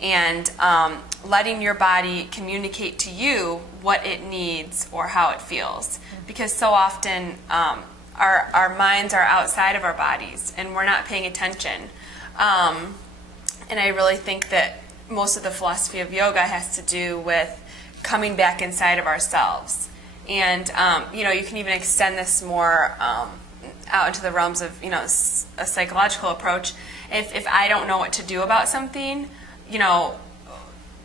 and letting your body communicate to you what it needs or how it feels. Because so often our minds are outside of our bodies and we're not paying attention. And I really think that most of the philosophy of yoga has to do with coming back inside of ourselves. And you know, you can even extend this more out into the realms of, you know, a psychological approach. If I don't know what to do about something, you know,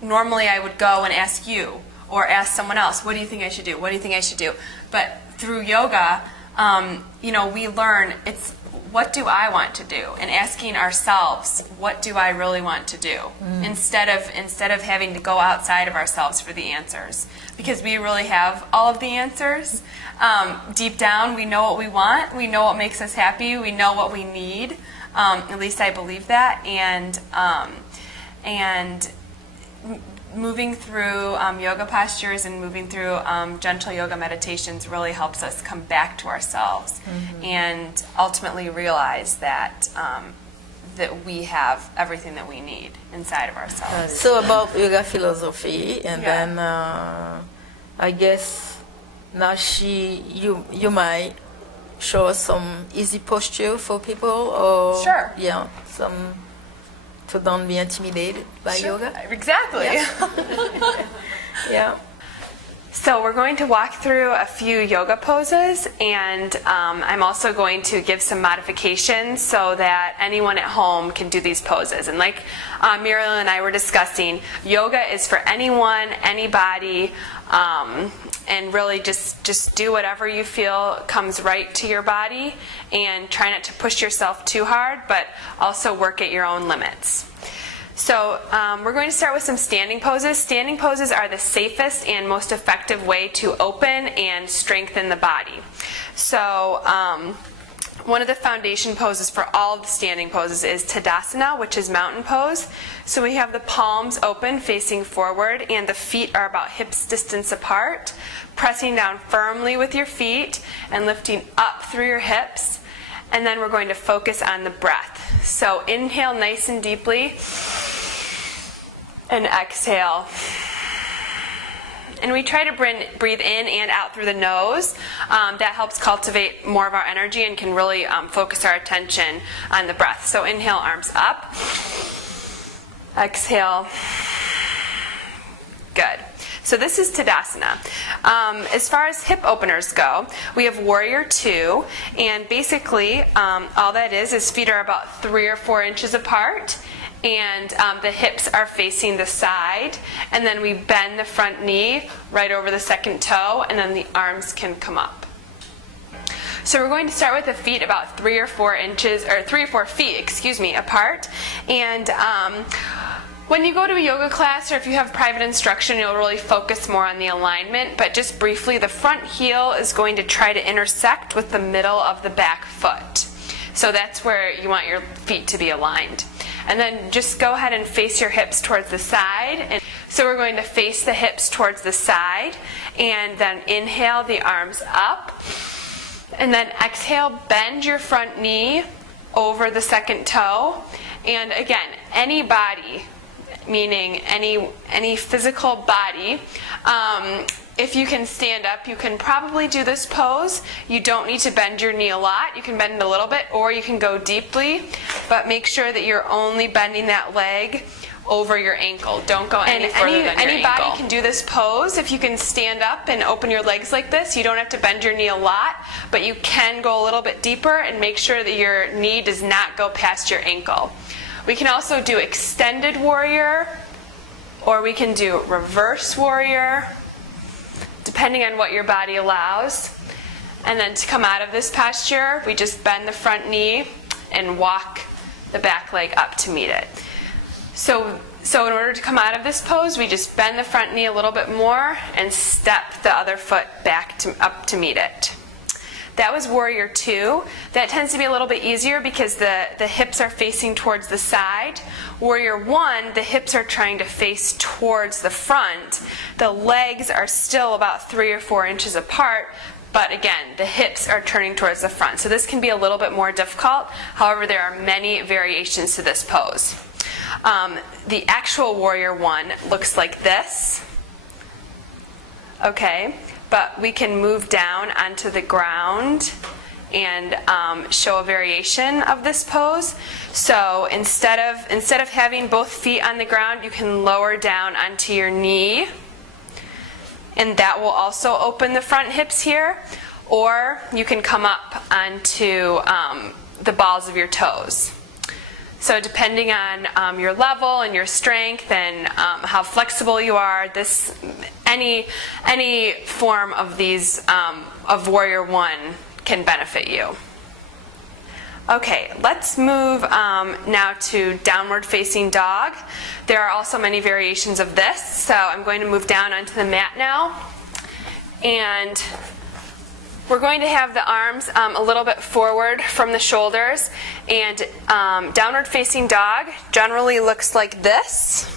normally I would go and ask you or ask someone else, what do you think I should do? What do you think I should do? But through yoga, you know, we learn it's what do I want to do, and asking ourselves, what do I really want to do, instead of having to go outside of ourselves for the answers, because we really have all of the answers. Deep down, we know what we want, we know what makes us happy, we know what we need. At least I believe that, and moving through yoga postures and moving through gentle yoga meditations really helps us come back to ourselves and ultimately realize that that we have everything that we need inside of ourselves. So about yoga philosophy, and then I guess now you might show us some easy posture for people, or sure, yeah, some to don't be intimidated by yoga. Exactly. Yeah. Yeah. So we're going to walk through a few yoga poses, and I'm also going to give some modifications so that anyone at home can do these poses. And like Muriel and I were discussing, yoga is for anyone, anybody, and really just do whatever you feel comes right to your body, and try not to push yourself too hard, but also work at your own limits. So we're going to start with some standing poses. Standing poses are the safest and most effective way to open and strengthen the body. So one of the foundation poses for all of the standing poses is Tadasana, which is mountain pose. So we have the palms open facing forward and the feet are about hips distance apart, pressing down firmly with your feet and lifting up through your hips. And then we're going to focus on the breath. So inhale nice and deeply and exhale. And we try to breathe in and out through the nose. That helps cultivate more of our energy and can really focus our attention on the breath. So inhale, arms up. Exhale. Good. So this is Tadasana. As far as hip openers go, we have Warrior 2, and basically all that is feet are about 3 or 4 inches apart, and the hips are facing the side, and then we bend the front knee right over the second toe, and then the arms can come up. So we're going to start with the feet about 3 or 4 inches, or 3 or 4 feet, excuse me, apart, and when you go to a yoga class or if you have private instruction, you'll really focus more on the alignment, but just briefly, the front heel is going to try to intersect with the middle of the back foot. So that's where you want your feet to be aligned. And then just go ahead and face your hips towards the side. And so we're going to face the hips towards the side, and then inhale the arms up, and then exhale, bend your front knee over the second toe. And again, any body, meaning any physical body, if you can stand up, you can probably do this pose. You don't need to bend your knee a lot. You can bend it a little bit, or you can go deeply, but make sure that you're only bending that leg over your ankle. Don't go any further than your ankle. Anybody can do this pose. If you can stand up and open your legs like this, you don't have to bend your knee a lot, but you can go a little bit deeper and make sure that your knee does not go past your ankle. We can also do extended warrior, or we can do reverse warrior, depending on what your body allows. And then to come out of this posture, we just bend the front knee and walk the back leg up to meet it. So in order to come out of this pose, we just bend the front knee a little bit more and step the other foot back up to meet it. That was Warrior 2. That tends to be a little bit easier because the hips are facing towards the side. Warrior 1, the hips are trying to face towards the front. The legs are still about 3 or 4 inches apart, but again, the hips are turning towards the front. So this can be a little bit more difficult. However, there are many variations to this pose. The actual warrior one looks like this. Okay, but we can move down onto the ground and show a variation of this pose. So instead of having both feet on the ground, you can lower down onto your knee, and that will also open the front hips here. Or you can come up onto the balls of your toes. So depending on your level and your strength and how flexible you are, any form of these of Warrior One can benefit you. Okay, let's move now to downward facing dog. There are also many variations of this, so I'm going to move down onto the mat now, and we're going to have the arms a little bit forward from the shoulders, and downward facing dog generally looks like this.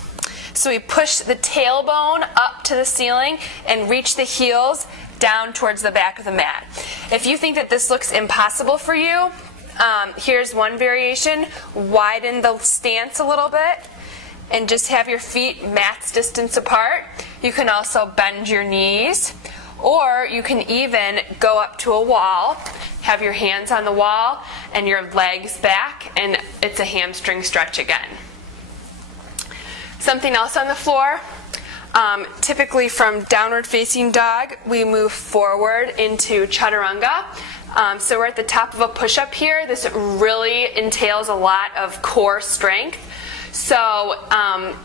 So we push the tailbone up to the ceiling and reach the heels down towards the back of the mat. If you think that this looks impossible for you, here's one variation. Widen the stance a little bit and just have your feet mat's distance apart. You can also bend your knees, or you can even go up to a wall, have your hands on the wall and your legs back, and it's a hamstring stretch again. Something else on the floor, typically from downward facing dog, we move forward into chaturanga. So we're at the top of a push-up here. This really entails a lot of core strength. So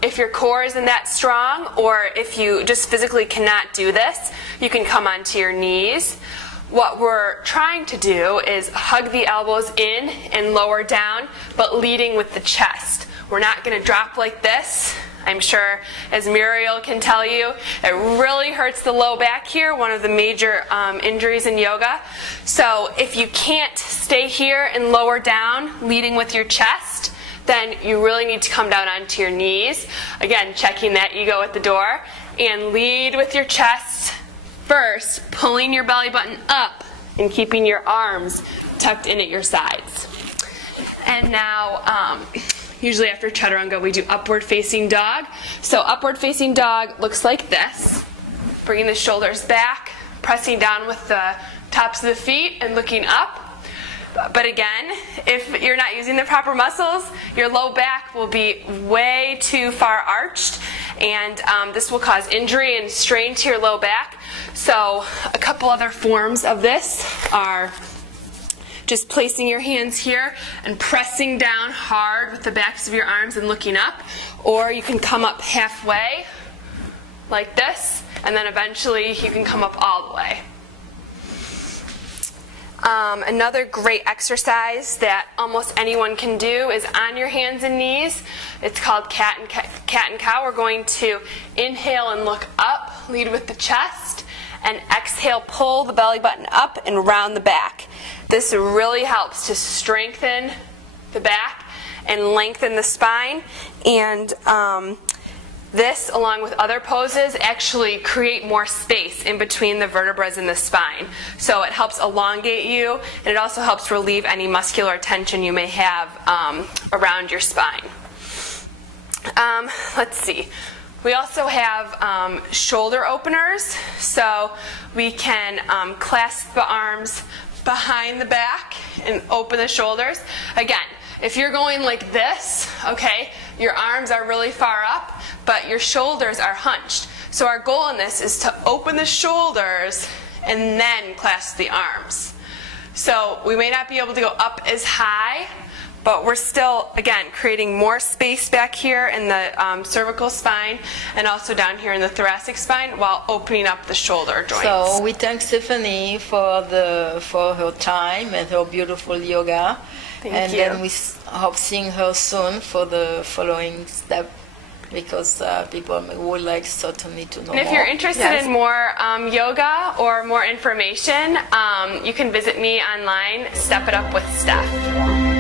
if your core isn't that strong, or if you just physically cannot do this, you can come onto your knees. What we're trying to do is hug the elbows in and lower down, but leading with the chest. We're not going to drop like this. I'm sure, as Muriel can tell you, it really hurts the low back here, one of the major injuries in yoga. So if you can't stay here and lower down, leading with your chest, then you really need to come down onto your knees. Again, checking that ego at the door, and lead with your chest first, pulling your belly button up and keeping your arms tucked in at your sides. And now, usually after chaturanga, we do upward facing dog. So upward facing dog looks like this. Bringing the shoulders back, pressing down with the tops of the feet and looking up. But again, if you're not using the proper muscles, your low back will be way too far arched, and this will cause injury and strain to your low back. So a couple other forms of this are just placing your hands here and pressing down hard with the backs of your arms and looking up, or you can come up halfway like this, and then eventually you can come up all the way. Another great exercise that almost anyone can do is on your hands and knees. It's called cat and cow. We're going to inhale and look up, lead with the chest, and exhale, pull the belly button up and round the back. This really helps to strengthen the back and lengthen the spine, and this, along with other poses, actually create more space in between the vertebrae in the spine. So it helps elongate you, and it also helps relieve any muscular tension you may have around your spine. Let's see. We also have shoulder openers, so we can clasp the arms behind the back and open the shoulders. Again, if you're going like this, okay, your arms are really far up, but your shoulders are hunched. So our goal in this is to open the shoulders and then clasp the arms. So we may not be able to go up as high, but we're still, again, creating more space back here in the cervical spine and also down here in the thoracic spine while opening up the shoulder joints. So we thank Stehanie for her time and her beautiful yoga. Thank you. Then we hope seeing her soon for the following step, because people would like certainly to know more. And if you're interested in more yoga or more information, you can visit me online, Step It Up with Steph.